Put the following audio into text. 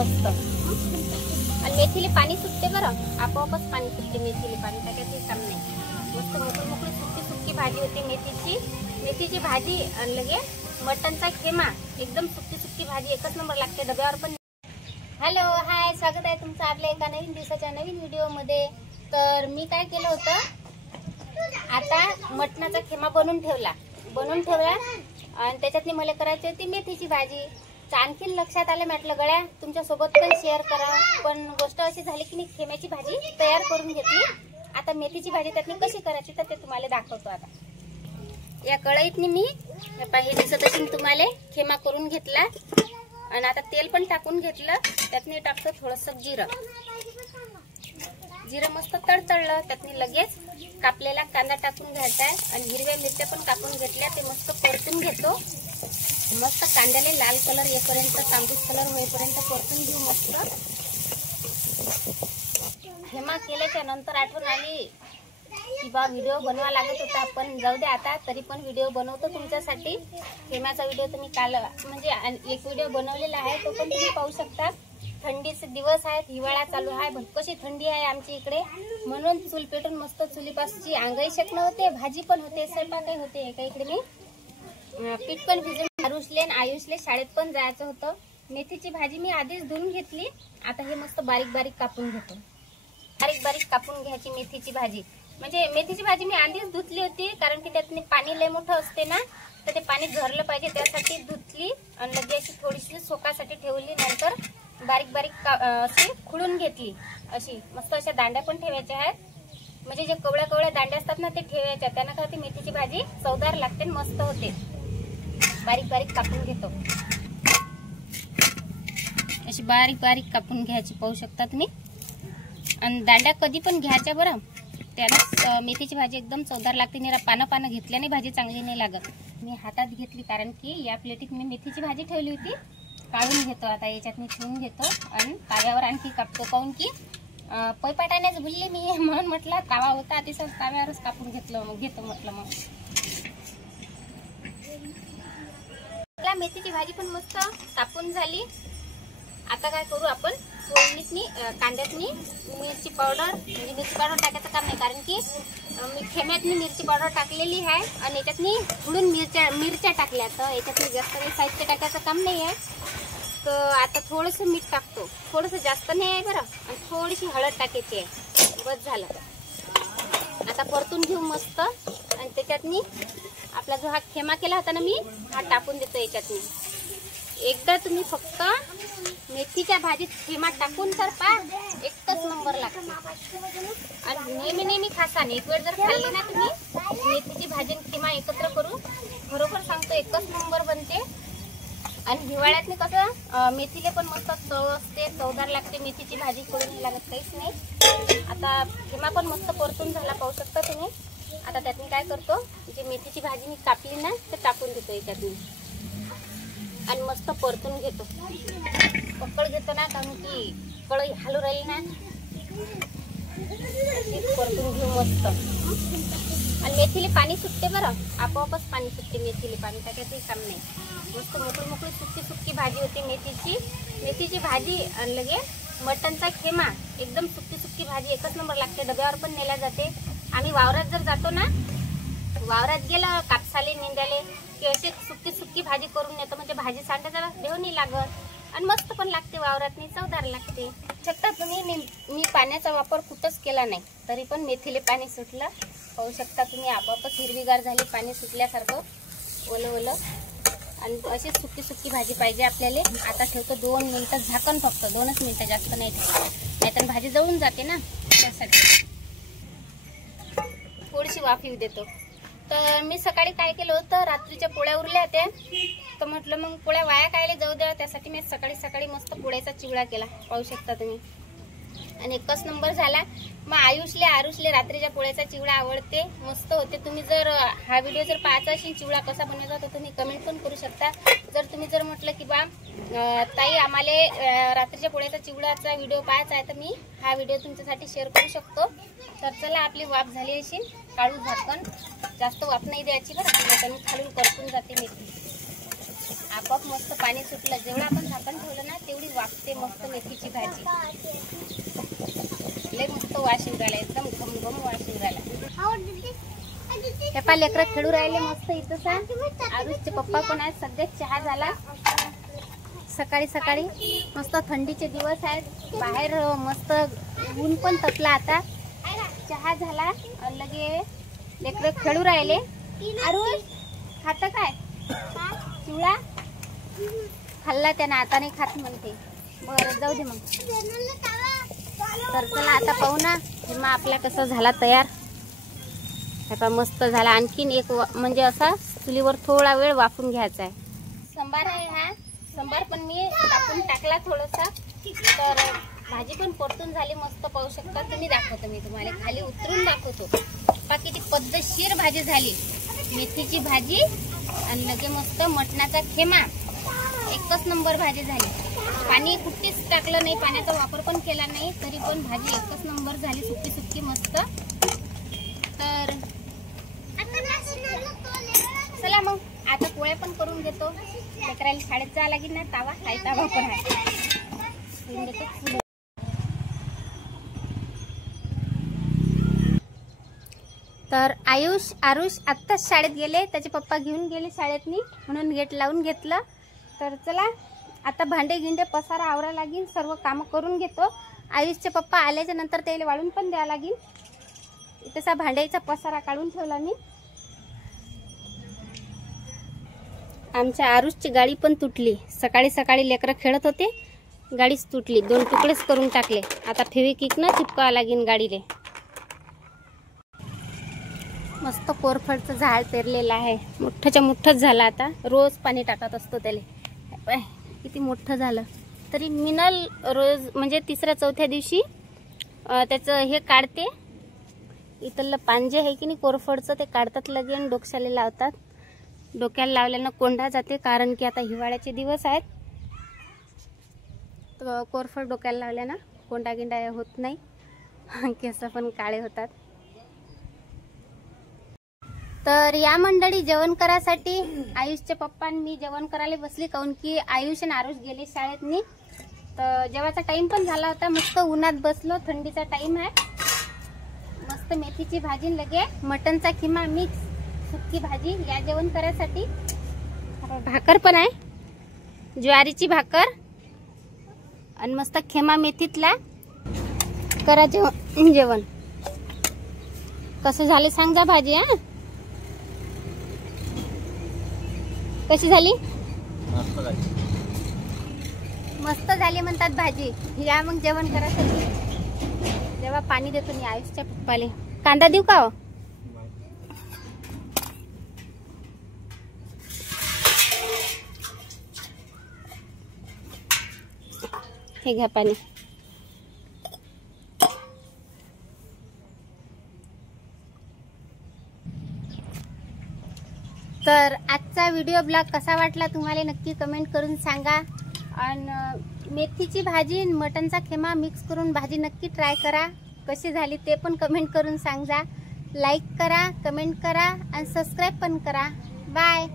मस्त। आणि मेथीले पाणी सुटते बरं, आपोआपच पाणी सुटते मेथीले पाणी टाकायचं काम नाही। मस्त मोकळी सुकी सुकी भाजी होते मेथीची भाजी। आणि लगे मटनचा खेमा, एकदम सुकी भाजी, एकच नंबर लागते डब्यावर पण। हॅलो हाय, स्वागत आहे तुमचं आपल्या एका नवीन दिवसाच्या नवीन व्हिडिओ मध्ये। तर मी काय केलं होतं, आता मटणाचा खेमा बनवून ठेवला आणि त्याच्यातनी मला करायची होती मेथीची भाजी। आणखीन लक्षात आलं, म्हटलं गड्या तुमच्या सोबत पण शेअर करा। पण गोष्ट अशी झाली की मी खेम्याची भाजी तयार करून घेतली। आता मेथीची भाजी त्यातनी कशी करायची तर ते तुम्हाला दाखवतो। आता या कढईतनी मी हे दिसत असेल तुम्हाला खेमा करून घेतला आणि आता तेल पण टाकून घेतलं। त्यातनी टाकतो थोडंसं जिरं मस्त तडतडलं, त्यातनी लगेच कापलेला कांदा टाकून घ्यायचा आहे आणि हिरव्या मिरच्या पण कापून घेतल्या। ते मस्त परतून घेतो, मस्त कांद्याला लाल कलर येईपर्यंत, तांबूस कलर होईपर्यंत परतून घेऊ मस्त। खेमा केल्याच्या नंतर आठवण आली की बा व्हिडिओ बनवा लागत होता, पण जाऊ दे आता तरी पण व्हिडिओ बनवतो तुमच्यासाठी। खेम्याचा व्हिडिओ तुम्ही काल म्हणजे एक व्हिडिओ बनवलेला आहे, तो पण तुम्ही पाहू शकता। थंडीचे दिवस आहेत, हिवाळा चालू आहे, कशी थंडी आहे आमच्या इकडे, म्हणून चूल पेटून मस्त चुलीपासची आंघाई शेकणं होते, भाजी पण होते, स्वयंपाकही होते। एका इकडे मी पीठ पण भिजून आयुषले शाळेत पण जायचं होतं। मेथीची भाजी मी आधीच धुवून घेतली, आता हे मस्त बारीक बारीक कापून घेतो। बारीक कापून घ्यायची मेथीची भाजी। म्हणजे मेथीची भाजी मी आधीच धुतली होती, कारण की त्यातनी पाणी लय मोठं असते ना, तर ते पाणी झरलं पाहिजे त्यासाठी धुतली आणि लगेच अशी थोडीशी सोकासाठी ठेवली। नंतर बारीक अशी खुडून घेतली, अशी मस्त। अशा दांड्या पण ठेवायच्या आहेत, म्हणजे जे कवळ्या दांड्या असतात ना ते ठेवायच्या, त्यांना काय होते मेथीची भाजी चवदार लागते, मस्त होते। बारीक कापून घेतो, अशी बारीक कापून घ्यायची, पाहू शकता तुम्ही। आणि दांड्या कधी पण घ्यायच्या बरं, त्याला मेथीची भाजी एकदम चवदार लागते। निरा पानं घेतल्याने भाजी चांगली नाही लागत। मी हातात घेतली कारण की या प्लेटीत मी मेथीची भाजी ठेवली होती, काढून घेतो आता। याच्यात मी ठेवून घेतो आणि ताव्यावर आणखी कापतो, काऊन की पैपाटाण्याच भुलली मी, म्हणून म्हटलं तावा होता ते सर ताव्यावरच कापून घेतो म्हटलं। मग मेथीची भाजी पण मस्त कापून झाली। आता काय करू आपण, फोडणीतनी कांद्यातनी मिरची पावडर, म्हणजे मिरची पावडर टाकायचं काम नाही, कारण की मी खेम्यातनी मिरची पावडर टाकलेली आहे आणि याच्यातनी थोडून मिरच्या टाकल्या, तर याच्यातनी जास्त काही साहित्य टाकायचं काम नाही आहे। तर आता थोडंसं मीठ टाकतो, थोडंसं जास्त नाही आहे बरं, आणि थोडीशी हळद टाकायची आहे, बस झालं। आता परतून घेऊ मस्त आणि त्याच्यातनी आपला जो हा खेमा केला होता ना मी, हा टाकून देतो याच्यातनी। एकदा तुम्ही फक्त मेथीच्या भाजीत खेमा टाकून तर पहा, एकच नंबर लागते। आणि नेहमी खासान, एक वेळ जर खाल्ली ना तुम्ही मेथीची भाजी आणि खेमा एकत्र करून, खरोखर सांगतो एकच नंबर बनते। आणि हिवाळ्यातनी कसं मेथीले पण मस्त चव असते, चवदार लागते मेथीची भाजी, करून लागत काहीच नाही। आता खेमा पण मस्त परतून झाला, पाहू शकता तुम्ही। आता त्यातनी काय करतो, जी मेथीची भाजी मी कापली ना ते टाकून देतो याच्यातनी आणि मस्त परतून घेतो। पकड घेतो ना, कारण की कढई हालू राहिली ना, परतून घेऊ मस्त। आणि मेथीले पाणी सुटते बरं, आपोआपच पाणी सुटते मेथीले पाणी टाकायचं काम नाही। मस्त मोकळी सुकी भाजी होती मेथीची भाजी। आणि लगे मटनचा खेमा, एकदम सुकी भाजी, एकच नंबर लागते, डब्यावर पण नेल्या जाते। आम्ही वावरात जर जातो ना, वावरात गेलं कापसाले निंद्याले की अशी सुकी भाजी करून नेतो, म्हणजे भाजी सांडायला देव नाही लागत आणि मस्त पण लागते, वावरातनी चवदार लागते। शकता तुम्ही, मी पाण्याचा वापर कुठंच केला नाही, तरी पण मेथीले पाणी सुटलं, पाहू शकता तुम्ही। आपोआपच हिरवीगार झाली, पाणी सुटल्यासारखं ओलं। आणि अशी सुकी भाजी पाहिजे आपल्याला। आता ठेवतो 2 मिनिटं झाकण, फक्त 2च मिनिटं, जास्त नाही, नाहीतर भाजी जळून जाते ना, त्यासाठी थोडीशी वाफ येऊ देतो। तर मी सकाळी काय केलं होतं, रात्रीच्या पोळ्या उरल्या होत्या, तर म्हटलं मग पोळ्या वाया कायले जाऊ द्या, त्यासाठी मी सकाळी मस्त पोळ्याचा चिवडा केला, पाहू शकता तुम्ही। आणि एकच नंबर झाला। मग आरुषले रात्रीच्या पोळ्याचा चिवडा आवडते, मस्त होते। तुम्ही जर हा व्हिडिओ जर पाहायचा असेल चिवडा कसा बनवायचा, तर तुम्ही कमेंट पण करू शकता। जर तुम्ही जर म्हटलं की बा ताई आम्हाला रात्रीच्या पोळ्याचा चिवडाचा व्हिडिओ पाहायचा आहे, तर मी हा व्हिडिओ तुमच्यासाठी शेअर करू शकतो। तर चला, आपली वाफ झाली असेल, काढू झाकण, जास्त वाफ नाही द्यायची बरं, नाहीतर खालून करपून जाते मेथी। आपोआप मस्त पाणी सुटलं, जेवढं आपण झाकण ठेवलं ना तेवढी वाफते मस्त मेथीची भाजी. लय मस्त वास येऊ राहिला, एकदम घमघम वास येऊ राहिला. हे पा लेकरं खेळू राहिले मस्त इथं. आरुषचे पप्पा पण आहेत. सध्या चहा झाला सकाळी सकाळी. मस्त थंडीचे दिवस आहेत, बाहेर मस्त ऊन पण तपला. आता चहा झाला आणि लगे लेकरं खेळू राहिले. आरुष खात काय? चिवडा खाल्ला त्यानं, आता नाही खात म्हणते. बरं जाऊ दे मग. तर चला आता पाहू ना मग आपला कसं झाला तयार. आता मस्त झाला. आणखीन एक म्हणजे असा चुलीवर थोडा वेळ वाफून घ्यायचा आहे. संभार आहे हा. संभार पण मी टाकून टाकला थोडासा. तर भाजी पण परतून झाली मस्त. पाहू शकता तुम्ही. दाखवतो मी तुम्हाला, खाली उतरून दाखवतो. बाकी ती पद्धतशीर भाजी झाली. मेथीची भाजी आणि लगे मस्त मटणाचा खेमा. एकच नंबर भाजी झाली. पाणी कुठेच टाकलं नाही, पाण्याचा वापर पण केला नाही, तरी पण भाजी एकच नंबर झाली. सुकी सुकी मस्त. तर चला मग आता पोळ्या पण करून घेतो. लेकराला शाळेत जावं लागेल ना. तावा हाय, तावा पण आहे. तर आरुष आत्ताच शाळेत गेले. त्याचे पप्पा घेऊन गेले शाळेतनी, म्हणून गेट लावून घेतलं. तर चला आता भांडे गिंडे पसारा आवरा लागेल. सर्व कामं करून घेतो. आयुषचे पप्पा आल्याच्या नंतर त्याला वाळून पण द्यावं लागेल. तसा भांड्याचा पसारा काढून ठेवला मी. आमच्या आरुषची गाडी पण तुटली. सकाळी सकाळी लेकरं खेळत होते, गाडीच तुटली. 2 तुकडेच करून टाकले. आता फेविक्विकनं चिपकावं लागेल गाडीले. मस्त कोरफडचं झाड पेरलेलं आहे. मोठंच्या मोठंच झालं. आता रोज पाणी टाकत असतो त्याला. किती मोठं झालं. तरी मिनल रोज म्हणजे 3-4 दिवशी त्याचं हे काढते. इथलं पांजे आहे की नाही कोरफडचं, ते काढतात लगे आणि डोक्याला लावतात. डोक्याला लावल्यानं कोंडा जाते, कारण की आता हिवाळ्याचे दिवस आहेत. तर कोरफड डोक्याला लावल्यानं कोंडा गिंडा होत नाही, केस पण काळे होतात. तर या मंडळी जेवण करायसाठी आयुषचे पप्पा आणि मी जेवण करायला बसली. काऊन की आयुष आणि आरुष गेले शाळेतनी. तर जेवायचा टाइम पण झाला होता. मस्त उन्हात बसलो, थंडीचा टाइम आहे. मस्त मेथीची भाजी लगे मटनचा किमा मिक्स सुकी भाजी या जेवण करायसाठी. भाकर पण आहे, ज्वारीची भाकर आणि मस्त खेमा मेथीतला करा जेवण. कसं झाले सांग जा भाजी. हा कशी झाली? मस्त झाली म्हणतात भाजी. या मग जेवण करायसाठी. जेव्हा पाणी देतो मी आयुषच्या पप्पाले. कांदा देऊ का? हे घ्या पाणी. तर आजचा व्हिडिओ ब्लॉग कसा वाटला तुम्हाला नक्की कमेंट करून सांगा. आणि मेथीची भाजी आणि मटनचा खेमा मिक्स करून भाजी नक्की ट्राय करा. कशी झाली ते पण कमेंट करून सांगा. लाईक करा, कमेंट करा आणि सबस्क्राईब पण करा. बाय.